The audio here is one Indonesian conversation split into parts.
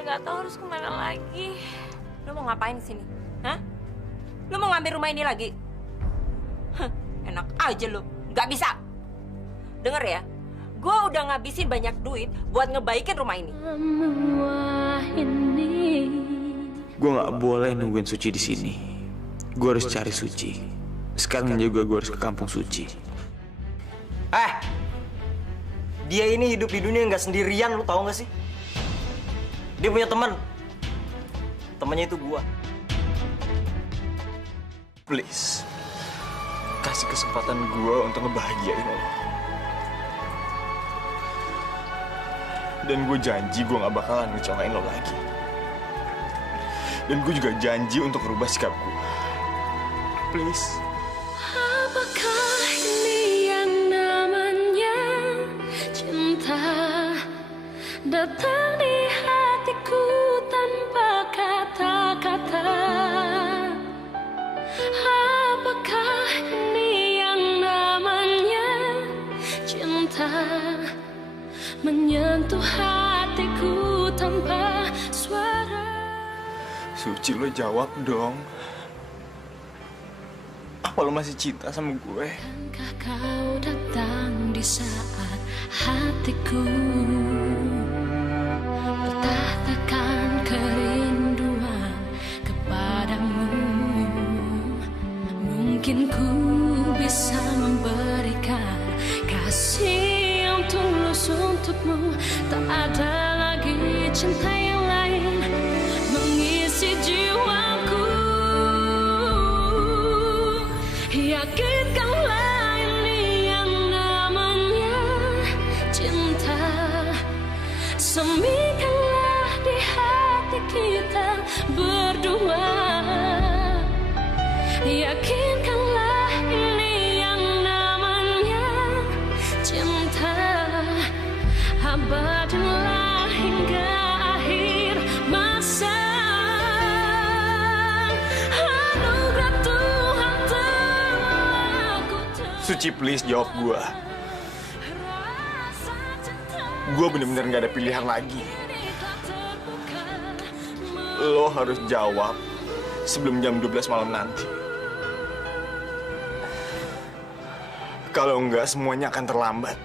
bener-bener nggak tahu harus kemana lagi. Lo mau ngapain di sini? Hah? Lo mau ngambil rumah ini lagi? Hah, enak aja lo. Nggak bisa. Dengar ya, gue udah ngabisin banyak duit buat ngebaikin rumah ini. Gue nggak boleh nungguin Suci di sini. Gue harus cari Suci. Sekarang juga gue harus ke kampung Suci. Dia ini hidup di dunia nggak sendirian, lu tahu nggak sih? Dia punya teman. Temannya itu gua. Please, kasih kesempatan gue untuk ngebahagiain lo. Dan gue janji gue gak bakalan ngecewain lo lagi. Dan gue juga janji untuk merubah sikap gue. Please. Apakah ini yang namanya cinta? Datang di hatiku tanpa kata-kata. Apakah ini yang namanya cinta? Menyentuh hatiku tanpa suara. Suci, lo jawab dong. Apa lo masih cinta sama gue? Akankah kau datang di saat hatiku bertahtakan kerinduan kepadamu? Mungkin ku bisa memberikan kasih yang tulus untukmu. Tak ada lagi cinta yang lain mengisi jiwaku. Yakinkanlah ini yang namanya cinta. Semikanlah di hati kita berdua. Yakinkanlah ini yang namanya cinta. Abadilah hingga akhir masa. Anugerah Tuhan telah ku terima. Suci, please jawab gue. Gue bener-bener gak ada pilihan lagi. Lo harus jawab sebelum jam 12 malam nanti. Kalau enggak, semuanya akan terlambat.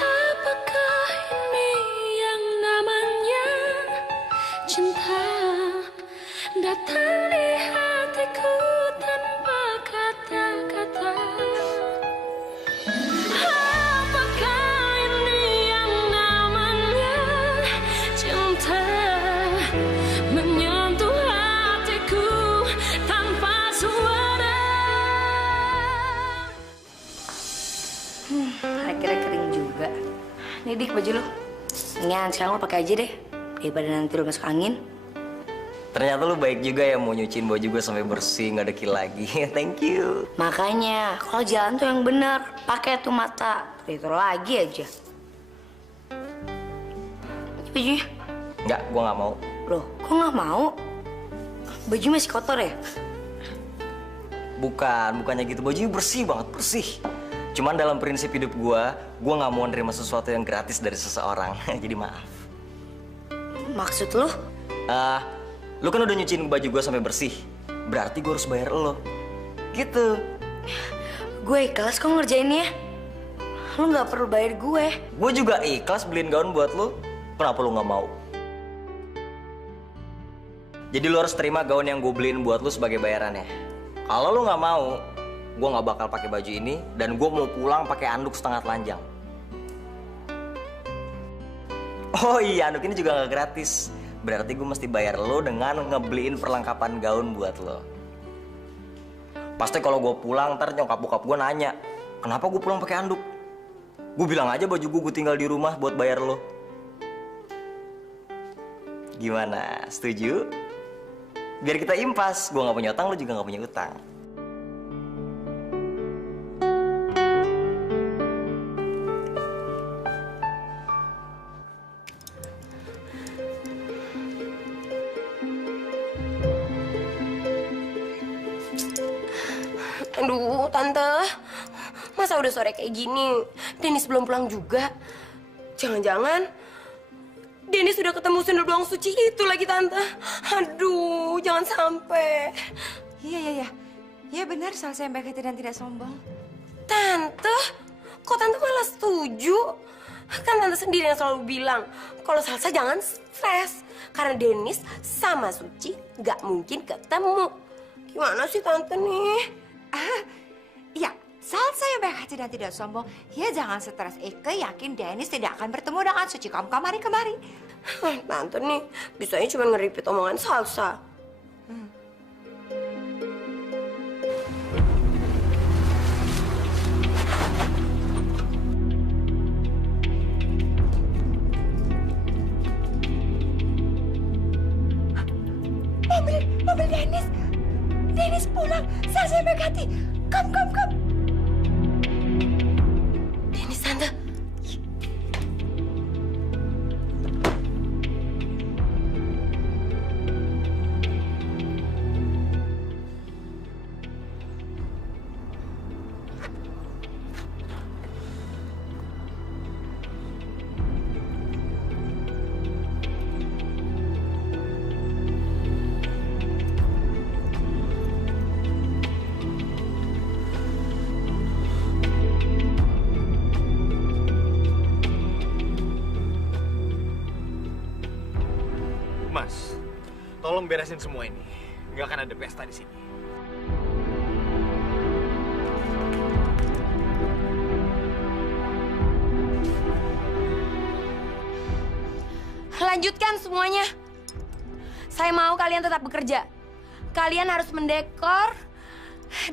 Apakah ini yang namanya cinta? Datang di hatiku tanpa kata-kata. Apakah ini yang namanya cinta? Menyentuh hatiku tanpa suara. Akhirnya kering juga. Nih Dik, baju lo. Ingat, sekarang lo pakai aja deh. Daripada nanti lo masuk angin. Ternyata lu baik juga ya, mau nyuciin baju gue sampai bersih, nggak dekil lagi. Thank you. Makanya, kalau jalan tuh yang bener. Pakai tuh mata. Itu lagi aja. Bajunya? Nggak, gue nggak mau. Loh, kok nggak mau? Baju masih kotor ya? Bukannya gitu. Bajunya bersih banget, bersih. Cuman dalam prinsip hidup gue nggak mau nerima sesuatu yang gratis dari seseorang. Jadi maaf. Maksud lo? Lu kan udah nyuciin baju gue sampai bersih. Berarti gue harus bayar lo. Gitu. Gue ikhlas kok ngerjainnya. Lo nggak perlu bayar gue. Gue juga ikhlas beliin gaun buat lu. Kenapa lu nggak mau? Jadi lu harus terima gaun yang gue beliin buat lu sebagai bayarannya. Kalau lu nggak mau, gue nggak bakal pakai baju ini dan gue mau pulang pakai anduk setengah telanjang. Oh iya, anduk ini juga nggak gratis. Berarti gue mesti bayar lo dengan ngebeliin perlengkapan gaun buat lo. Pasti kalau gue pulang, ntar nyokap bokap gue nanya, kenapa gue pulang pakai anduk? Gue bilang aja baju gue tinggal di rumah buat bayar lo. Gimana? Setuju? Biar kita impas. Gue nggak punya utang, lo juga nggak punya utang. Aduh, Tante. Masa udah sore kayak gini? Dennis belum pulang juga. Jangan-jangan Dennis sudah ketemu sundel beruang suci itu lagi, Tante. Aduh, jangan sampai. Iya. Iya benar, Salsa yang baik hati dan tidak sombong. Tante, kok Tante malah setuju? Kan Tante sendiri yang selalu bilang kalau Salsa jangan stres. Karena Dennis sama Suci nggak mungkin ketemu. Gimana sih Tante nih? Iya, Salsa yang baik hati dan tidak sombong. Ya jangan stres, Eke yakin Dennis tidak akan bertemu dengan Suci. Kamu kemari. Tante nih, bisanya cuma nge-repeat omongan Salsa. Mobil Dennis. Dennis pulang. Salsa yang baik hati. Come. Dennis, Tante. Mas, tolong beresin semua ini. Nggak akan ada pesta di sini. Lanjutkan semuanya. Saya mau kalian tetap bekerja. Kalian harus mendekor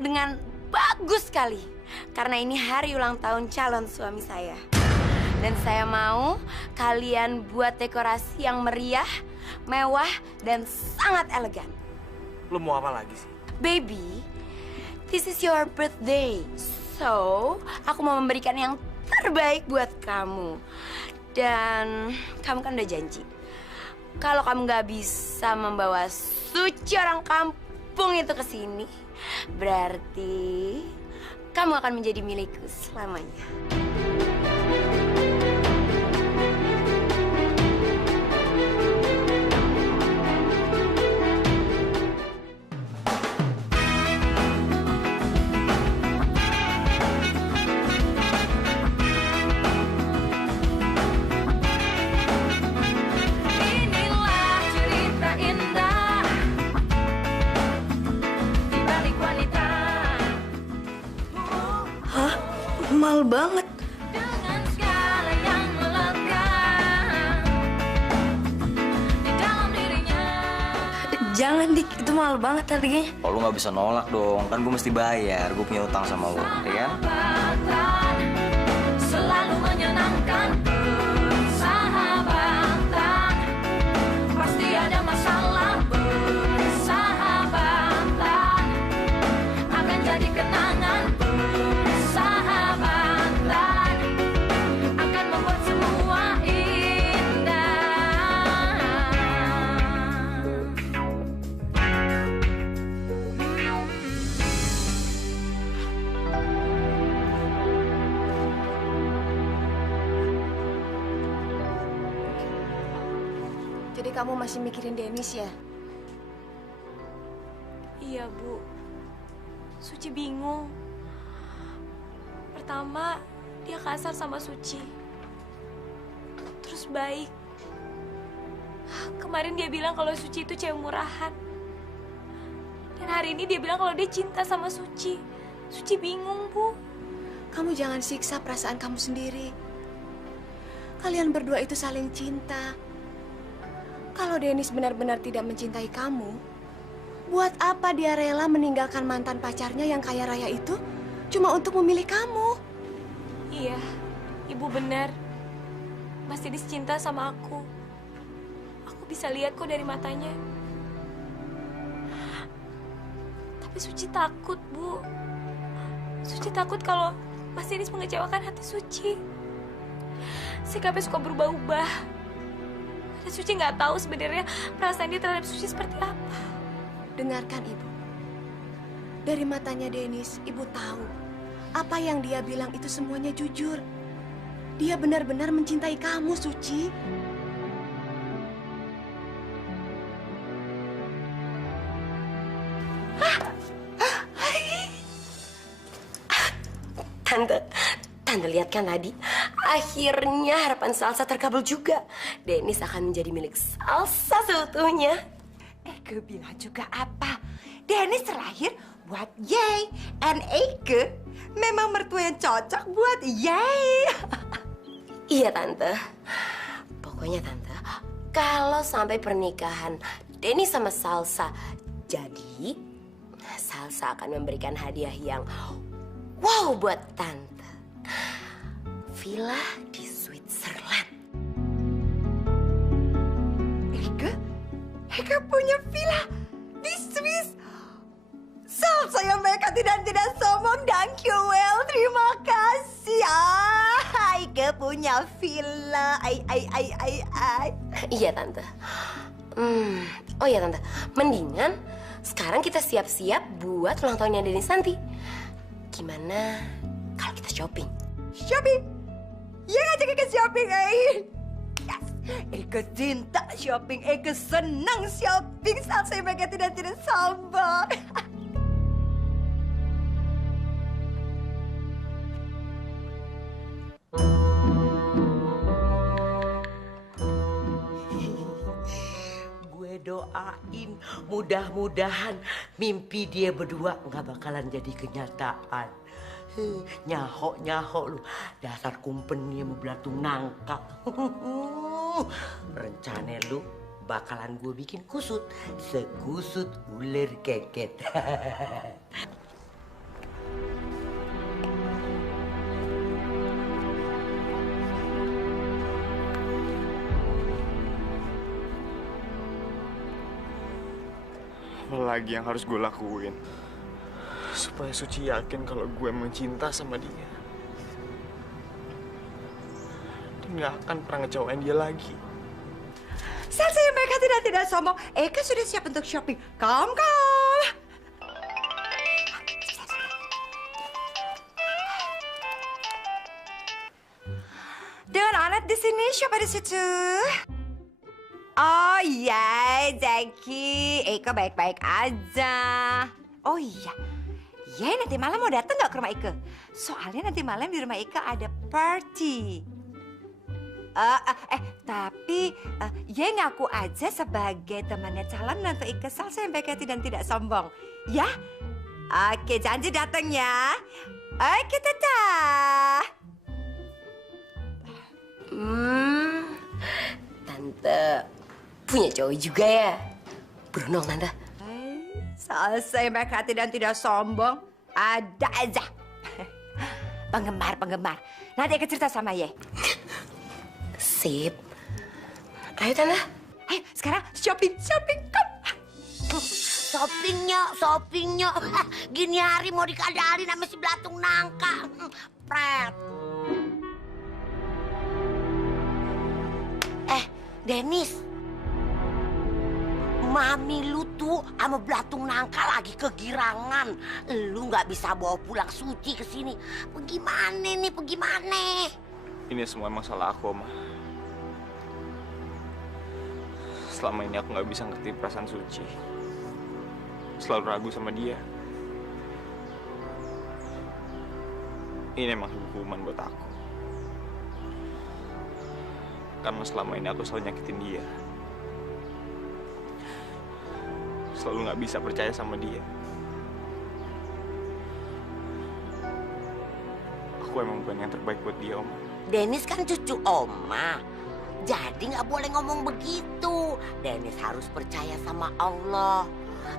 dengan bagus sekali. Karena ini hari ulang tahun calon suami saya. Dan saya mau kalian buat dekorasi yang meriah, mewah, dan sangat elegan. Lu mau apa lagi sih? Baby, this is your birthday. So, aku mau memberikan yang terbaik buat kamu. Dan kamu kan udah janji. Kalau kamu nggak bisa membawa Suci orang kampung itu ke sini, berarti kamu akan menjadi milikku selamanya. Inilah cerita indah di balik wanita. Mal banget. Dengan segala yang melekat di dalam dirinya. Jangan, Dik. Itu mahal banget harganya. Oh, lu nggak bisa nolak dong. Kan gue mesti bayar. Gue punya utang sama lu, ya kan? Sahabatan selalu menyenangkan. Sahabatan pasti ada masalah. Sahabatan akan jadi kenangan. Sahabatan akan membuat semua indah. Jadi kamu masih mikirin Dennis ya? Iya, Bu. Suci bingung. Pertama, dia kasar sama Suci. Terus baik. Kemarin dia bilang kalau Suci itu cewek murahan. Dan hari ini dia bilang kalau dia cinta sama Suci. Suci bingung, Bu. Kamu jangan siksa perasaan kamu sendiri. Kalian berdua itu saling cinta. Kalau Dennis benar-benar tidak mencintai kamu, buat apa dia rela meninggalkan mantan pacarnya yang kaya raya itu cuma untuk memilih kamu? Iya, Ibu benar. Mas Dennis cinta sama aku. Aku bisa lihat kok dari matanya. Tapi Suci takut, Bu. Suci takut kalau Mas Dennis mengecewakan hati Suci. Sikapnya suka berubah-ubah. Dan Suci nggak tahu sebenarnya perasaan dia terhadap Suci seperti apa. Dengarkan Ibu. Dari matanya Dennis, Ibu tahu apa yang dia bilang itu semuanya jujur. Dia benar-benar mencintai kamu, Suci. Tante lihat kan tadi? Akhirnya harapan Salsa terkabul juga. Dennis akan menjadi milik Salsa seutuhnya. Eke bilang juga apa? Dennis terlahir buat Yay. And Eke memang mertua yang cocok buat Yay. Iya, Tante. Pokoknya, Tante, kalau sampai pernikahan Dennis sama Salsa jadi, Salsa akan memberikan hadiah yang wow buat Tante. Villa di Switzerland. Eke punya villa di Swiss. Salsa yang mereka tidak sombong dan well. Terima kasih. Eke punya villa. Ay. Iya, Tante. Oh iya, Tante. Mendingan sekarang kita siap-siap buat ulang tahunnya Dennis nanti. Gimana kalau kita shopping? Shopping? Ya ngajak Eke shopping, Yes. Eke cinta shopping, Eke senang shopping. Salsa yang mereka tidak sombong. Gue doain mudah-mudahan mimpi dia berdua nggak bakalan jadi kenyataan. Nyahok lu, dasar kumpennya mau belatung nangka. Rencana lu bakalan gue bikin kusut, sekusut ular keket. Apa lagi yang harus gue lakuin supaya Suci yakin kalau gue mencinta sama dia dan gak akan pernah ngecewain dia lagi. Salsa yang mereka tidak sombong. Eke sudah siap untuk shopping. Come. Dengan Anet di sini, siapa di situ? Oh iya, Jackie. Eke baik-baik aja. Oh iya. Ya, nanti malam mau datang nggak ke rumah Ike? Soalnya nanti malam di rumah Ike ada party. Tapi ya ngaku aja sebagai temannya calon nanti Ike Salsa yang baik hati dan tidak sombong. Ya? Oke, janji datang ya. Oke, dadah. Tante punya cowok juga ya? Beruntung, Tante. Salsa yang baik hati dan tidak sombong. Ada aja. Penggemar. Nanti Eke cerita sama Ye. Sip. Ayo, Tante. Ayo, sekarang shopping. Kom. Shoppingnya. Gini hari mau dikadalin sama si belatung nangka. Pret. Dennis. Mami lu tuh sama belatung nangka lagi kegirangan. Lu nggak bisa bawa pulang Suci ke sini. Bagaimana? Ini semua emang salah aku, Ma. Selama ini aku nggak bisa ngerti perasaan Suci. Selalu ragu sama dia. Ini emang hukuman buat aku. Karena selama ini aku selalu nyakitin dia. Selalu nggak bisa percaya sama dia. Aku emang bukan yang terbaik buat dia, Om. Dennis kan cucu Oma. Jadi nggak boleh ngomong begitu. Dennis harus percaya sama Allah.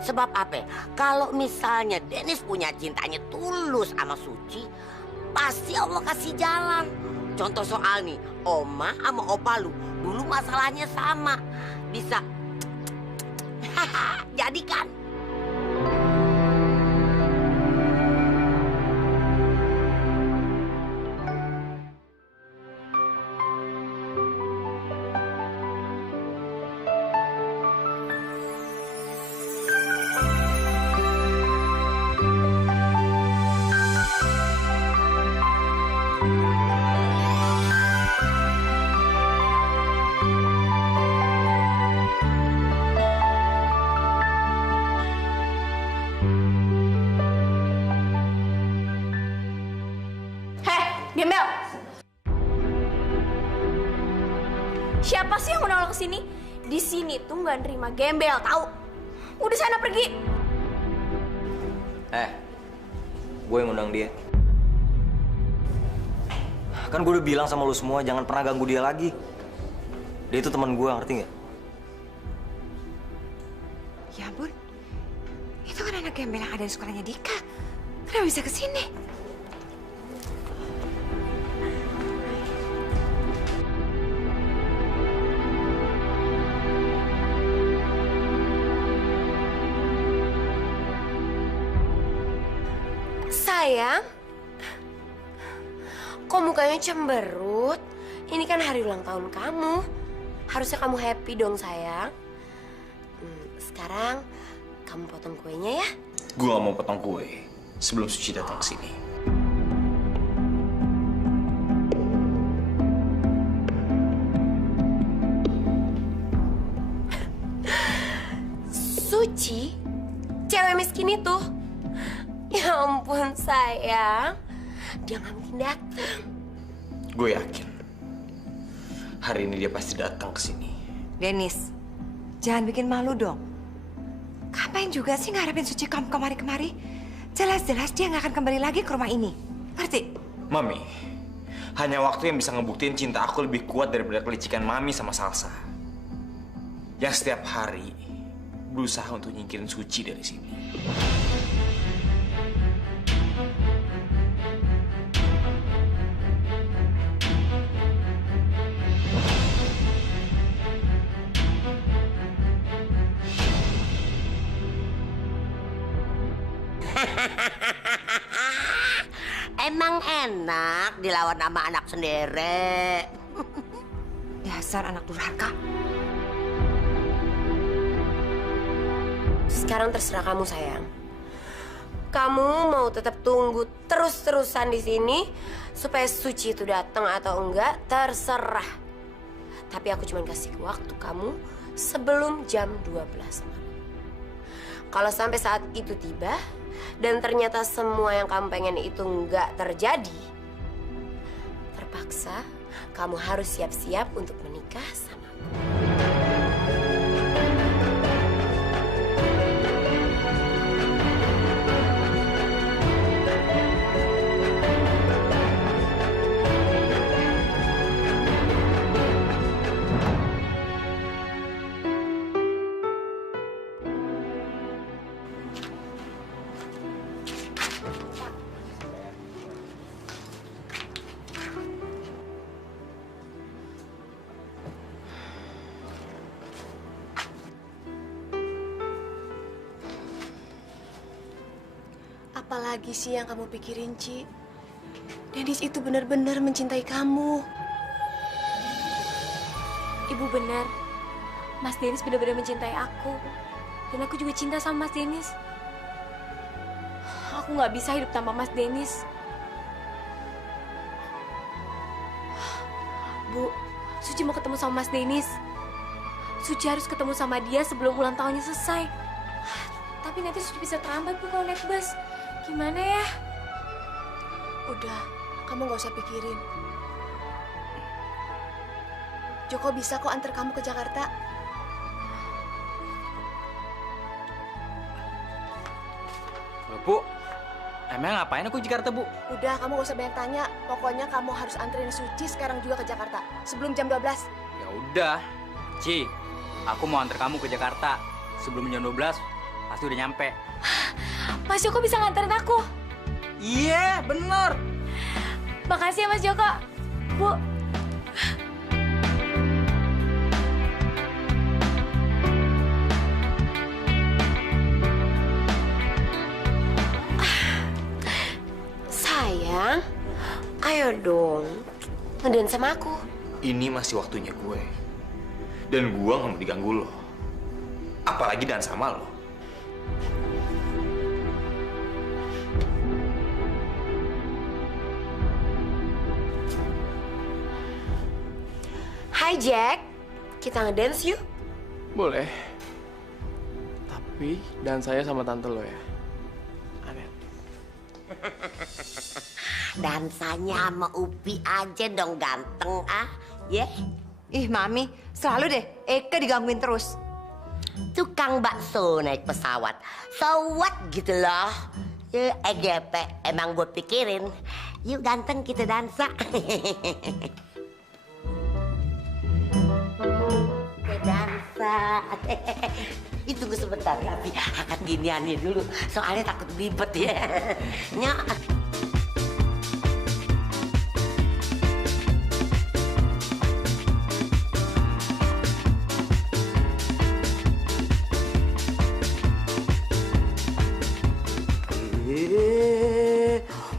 Sebab apa? Kalau misalnya Dennis punya cintanya tulus sama Suci, pasti Allah kasih jalan. Contoh soal nih, Oma sama Opa lu dulu masalahnya sama. Bisa jadi kan? Gembel! Siapa sih yang menolak ke sini? Di sini tuh nggak nerima gembel, tahu? Udah sana pergi. Gue yang undang dia. Kan gue udah bilang sama lu semua jangan pernah ganggu dia lagi. Dia itu teman gue, ngerti nggak? Ya ampun, itu kan anak gembel yang ada di sekolahnya Dika. Kenapa bisa ke sini? Sayang, kok mukanya cemberut? Ini kan hari ulang tahun kamu. Harusnya kamu happy dong, sayang. Sekarang kamu potong kuenya ya. Gue gak mau potong kue sebelum Suci datang ke sini. Suci, cewek miskin itu. Ya ampun sayang, dia nggak mungkin datang. Gue yakin hari ini dia pasti datang ke sini. Dennis, jangan bikin malu dong. Ngapain juga sih ngarepin Suci kamu kemari-kemari? Jelas-jelas dia nggak akan kembali lagi ke rumah ini. Ngerti? Mami, hanya waktu yang bisa ngebuktiin cinta aku lebih kuat daripada kelicikan Mami sama Salsa. Yang setiap hari berusaha untuk nyingkirin Suci dari sini. Emang enak dilawan sama anak sendiri. Dasar anak durhaka. Sekarang terserah kamu sayang. Kamu mau tetap tunggu terus-terusan di sini supaya Suci itu datang atau enggak, terserah. Tapi aku cuma kasih waktu kamu sebelum jam 12 malam. Kalau sampai saat itu tiba dan ternyata semua yang kamu pengen itu enggak terjadi, terpaksa kamu harus siap-siap untuk menikah sama aku. Apalagi sih yang kamu pikirin, Ci? Dennis itu benar-benar mencintai kamu. Ibu benar. Mas Dennis benar-benar mencintai aku. Dan aku juga cinta sama Mas Dennis. Aku nggak bisa hidup tanpa Mas Dennis. Bu, Suci mau ketemu sama Mas Dennis. Suci harus ketemu sama dia sebelum ulang tahunnya selesai. Tapi nanti Suci bisa terlambat Bu kalau naik bus. Gimana ya? Udah, kamu nggak usah pikirin. Joko bisa kok antar kamu ke Jakarta. Bu, emang ngapain aku ke Jakarta, Bu? Udah, kamu gak usah banyak tanya. Pokoknya kamu harus anterin Suci sekarang juga ke Jakarta. Sebelum jam 12. Ya udah, Ci, aku mau antar kamu ke Jakarta. Sebelum jam 12, pasti udah nyampe. Mas Joko bisa nganterin aku. Iya, bener. Makasih ya Mas Joko. Bu. Sayang, ayo dong, ngedance sama aku. Ini masih waktunya gue. Dan gue gak mau diganggu lo. Apalagi dan sama lo. Hai Jack, kita ngedance yuk. Boleh. Tapi dan saya sama tante lo ya. Aneh. dansanya sama Upi aja dong ganteng ya. Ih Mami, selalu deh Eka digangguin terus. Tukang bakso naik pesawat, so what gitu loh. Ya EGP emang gue pikirin. Yuk ganteng kita dansa. Kita dansa. Tunggu sebentar tapi angkat giniannya dulu. Soalnya takut ribet ya. Nyak.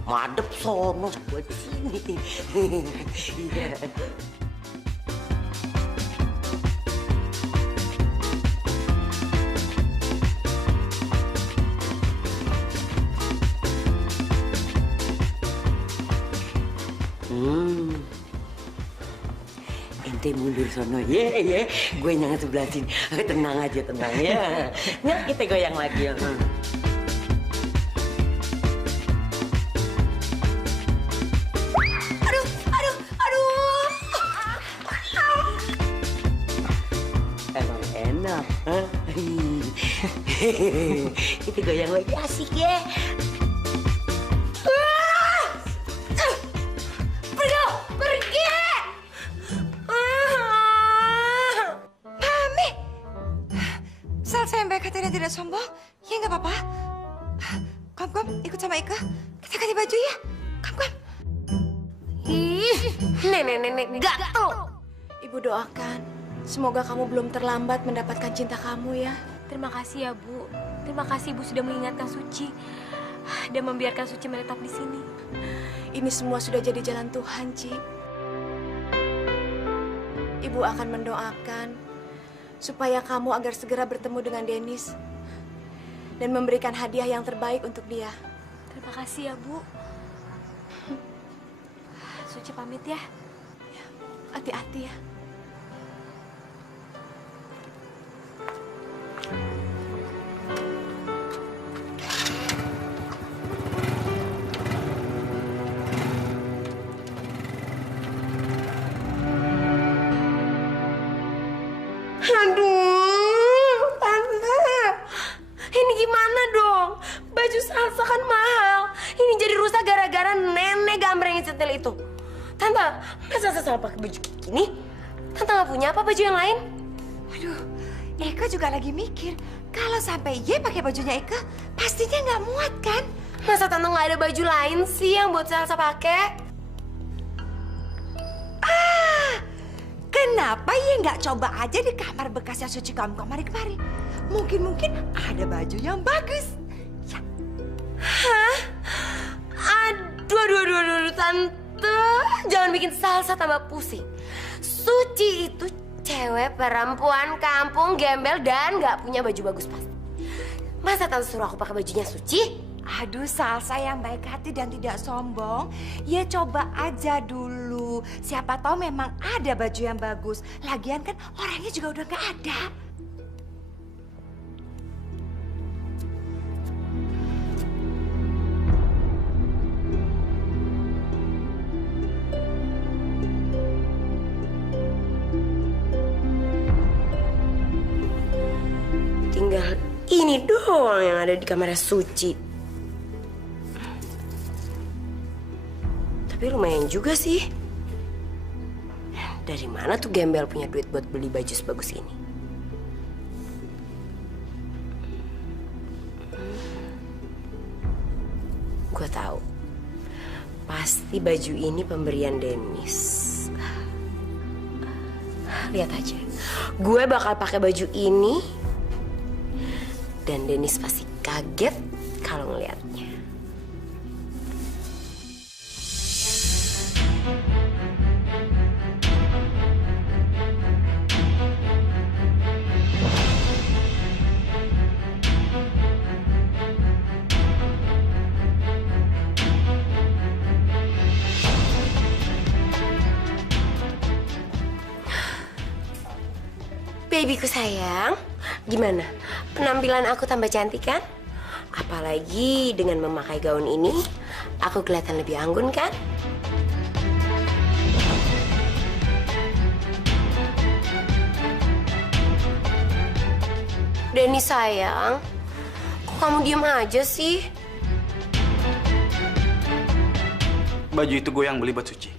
Madep sono buat sini. Iya. Ente mundur sono, ye, gue yang sebelah sini. Tenang aja, tenang ya. Nggak, kita goyang lagi. Emang enak, kita goyang lagi asik ya. Tidak sombong, ya nggak apa-apa. Kom, ikut sama Ika. Kita ganti baju ya. Kom. Ih, nenek gatel. Ibu doakan, semoga kamu belum terlambat mendapatkan cinta kamu ya. Terima kasih ya, Bu. Terima kasih Ibu sudah mengingatkan Suci dan membiarkan Suci menetap di sini. Ini semua sudah jadi jalan Tuhan, Ci. Ibu akan mendoakan supaya kamu agar segera bertemu dengan Dennis dan memberikan hadiah yang terbaik untuk dia. Terima kasih ya, Bu. Suci pamit ya. Hati-hati ya. Aduh, Tante. Ini gimana dong? Baju Salsa kan mahal. Ini jadi rusak gara-gara nenek gambreng centil itu. Tante, masa salah pakai baju kayak gini? Tante nggak punya apa baju yang lain? Aduh, Eka juga lagi mikir. Kalau sampai Ye pakai bajunya Eka, pastinya nggak muat kan? Masa Tante nggak ada baju lain sih yang buat Salsa pakai? Kenapa Ye nggak coba aja di kamar bekasnya Suci kamu kemari-kemari? Mungkin ada baju yang bagus. Ya. Hah? Aduh, Tante. Jangan bikin Salsa tambah pusing. Suci itu cewek perempuan kampung gembel dan nggak punya baju bagus pasti. Masa Tante suruh aku pakai bajunya Suci? Aduh, Salsa yang baik hati dan tidak sombong. Ya coba aja dulu. Siapa tahu memang ada baju yang bagus. Lagian kan orangnya juga udah nggak ada. Tinggal ini doang yang ada di kamar Suci. Tapi lumayan juga sih. Dari mana tuh gembel punya duit buat beli baju sebagus ini? Gue tahu. Pasti baju ini pemberian Dennis. Lihat aja. Gue bakal pakai baju ini. Dan Dennis pasti kaget kalau ngeliatnya. Babyku sayang, gimana? Penampilan aku tambah cantik kan? Apalagi dengan memakai gaun ini, Aku kelihatan lebih anggun kan? Denny sayang, kok kamu diem aja sih? Baju itu gue yang beli buat Suci.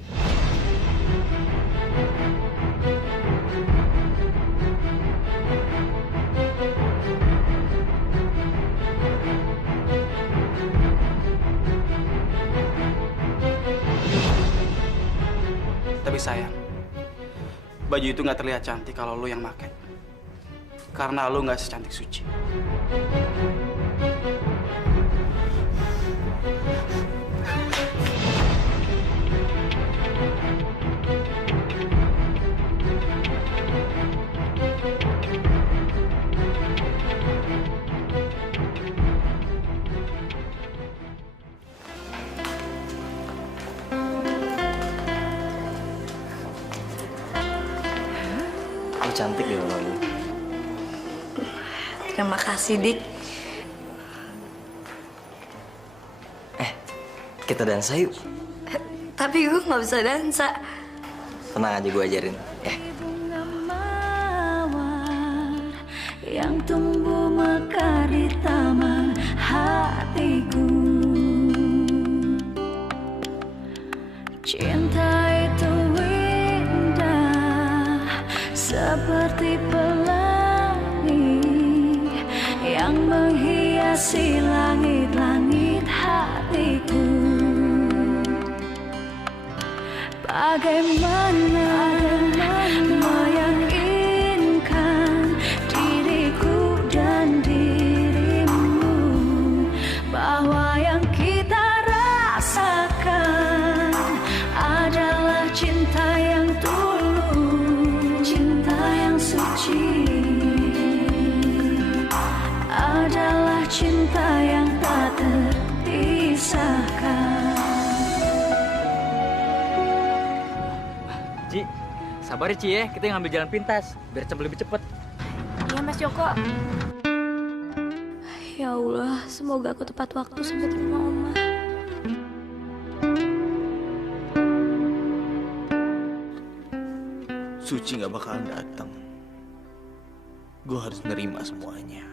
Tapi sayang, baju itu nggak terlihat cantik kalau lo yang pakai. Karena lo nggak secantik Suci. Lo cantik deh lo ini. Terima kasih, Dik. Kita dansa yuk. Tapi gue nggak bisa dansa. Tenang aja, gue ajarin. Bunga mawar yang tumbuh mekar di taman hatiku. Cinta itu indah seperti pelangi yang menghiasi langit-langit hatiku. Bagaimana meyakinkan diriku dan dirimu bahwa yang kita rasakan adalah cinta yang tulus, cinta yang suci, adalah cinta yang tak terpisahkan. Ci, sabar ya Ci ya, kita ngambil jalan pintas biar lebih cepet. Iya Mas Joko. Ya Allah, semoga aku tepat waktu sampai ke rumah Oma. Suci nggak bakalan datang. Gue harus nerima semuanya.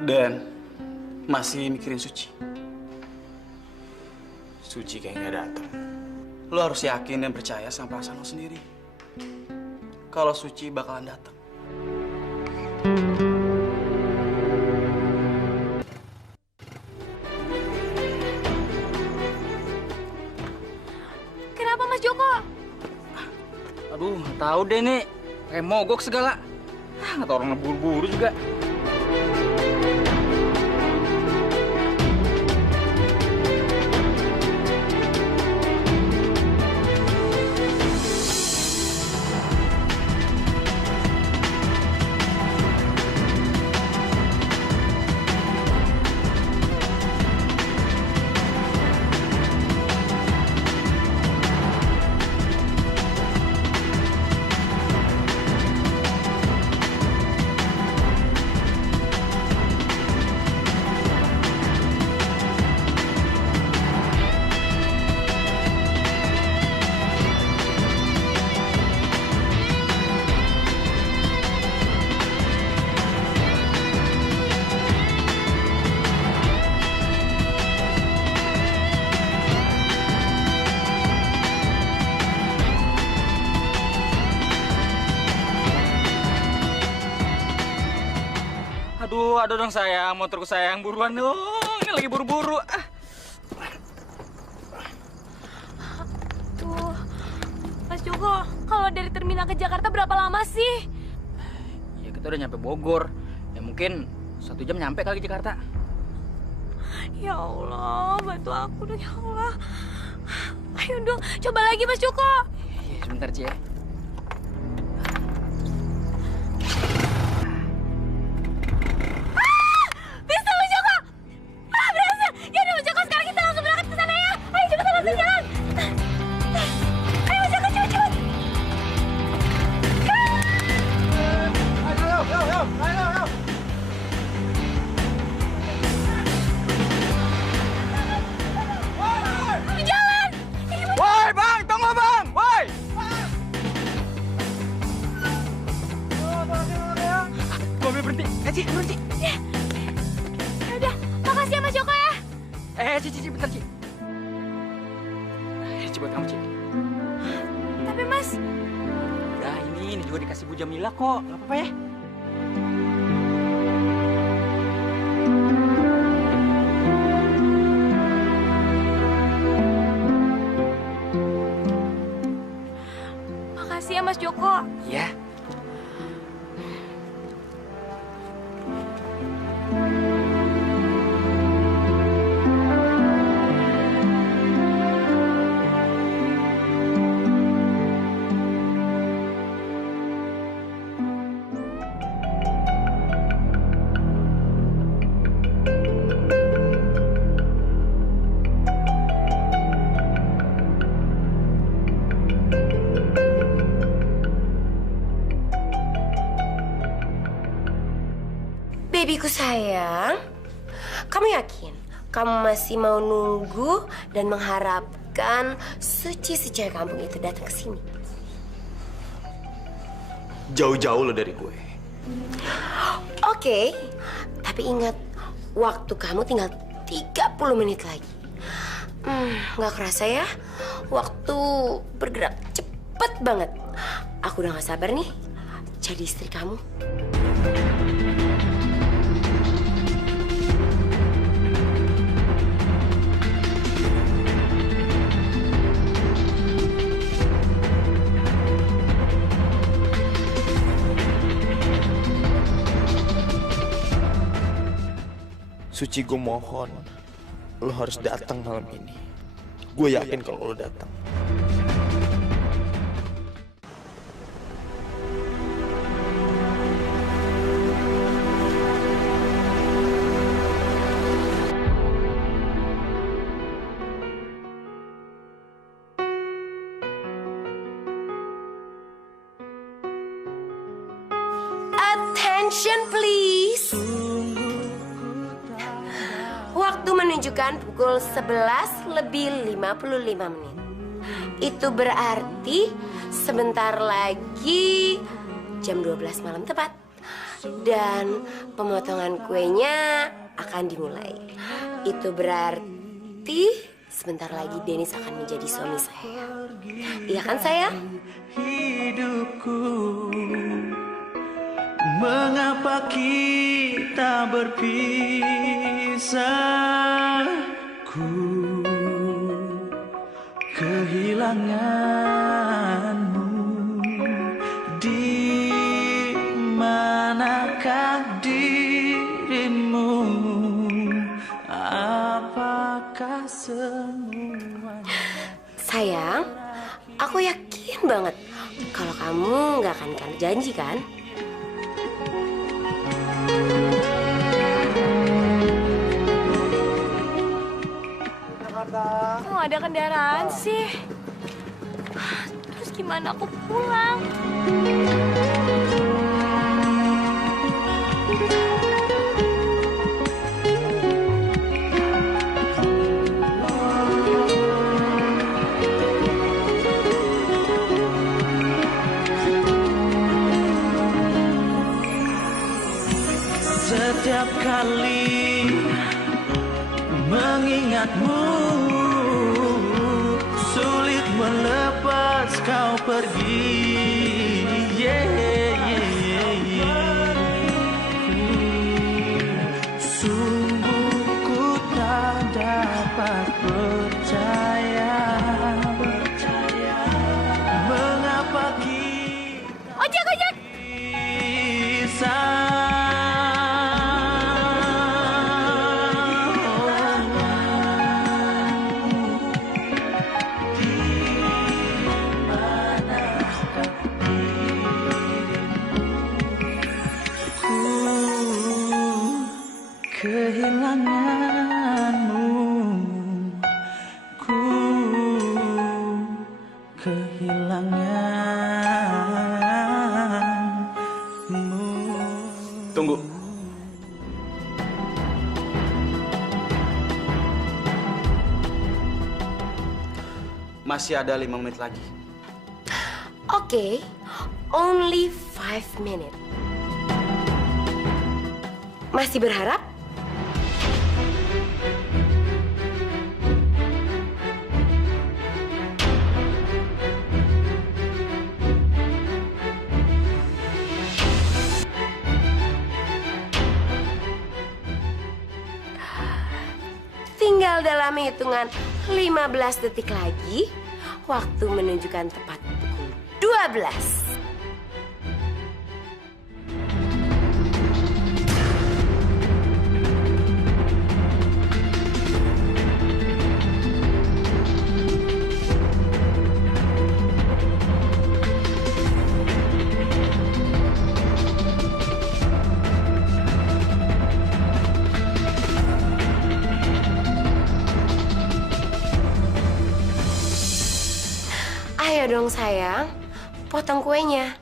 Dan masih mikirin Suci. Suci kayak nggak datang. Lo harus yakin dan percaya sama perasaan lo sendiri. Kalau Suci bakalan datang. Kenapa Mas Joko? Aduh, nggak tahu deh nih. Kayak mogok segala. Nggak tahu orang buru-buru juga. Aduh dong sayang, motorku sayang, buruan dong. Ini lagi buru-buru. Tuh, Mas Joko, kalau dari terminal ke Jakarta berapa lama sih? Ya kita udah nyampe Bogor. Ya mungkin 1 jam nyampe kali ke Jakarta. Ya Allah, bantu aku dong ya Allah. Ayo dong, coba lagi Mas Joko. Iya, sebentar Ci ya. Bisa Mas Joko! Berhasil! Ya udah Mas Joko, sekarang kita langsung berangkat ke sana ya. Ayo cepetan Mas Joko. Ci, bentar, Ci. Ini buat kamu, Ci. Tapi Mas, Udah, ini juga dikasih Bu Jamila kok. Nggak apa-apa ya. makasih ya Mas Joko. Iya. Babyku sayang, kamu yakin kamu masih mau nunggu dan mengharapkan Suci si cewek kampung itu datang ke sini? Jauh-jauh lo dari gue. Oke, tapi ingat, waktu kamu tinggal 30 menit lagi. Nggak kerasa ya, waktu bergerak cepet banget. Aku udah gak sabar nih jadi istri kamu. Suci, gue mohon, lo harus datang malam ini. Gue yakin kalau lo datang. Attention please. Waktu menunjukkan pukul 11:55. Itu berarti sebentar lagi jam 12 malam tepat. Dan pemotongan kuenya akan dimulai. Itu berarti sebentar lagi Dennis akan menjadi suami saya. Iya kan sayang? Hidupku, mengapa kita berpisah? Ku kehilanganmu. Di manakah dirimu? Apakah semuanya? Sayang, aku yakin banget kalau kamu nggak akan ingkar janji kan? Kok nggak ada kendaraan sih? Terus gimana aku pulang? Setiap kali mengingatmu, sulit melepas kau pergi. Sungguh ku tak dapat percaya. Mengapa kita Ojek! kehilanganmu, ku kehilanganmu. Tunggu. Masih ada 5 menit lagi. Oke, only 5 minutes. Masih berharap? Tinggal dalam hitungan 15 detik lagi, waktu menunjukkan tepat pukul 12. Ayo dong sayang, potong kuenya.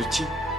Suci.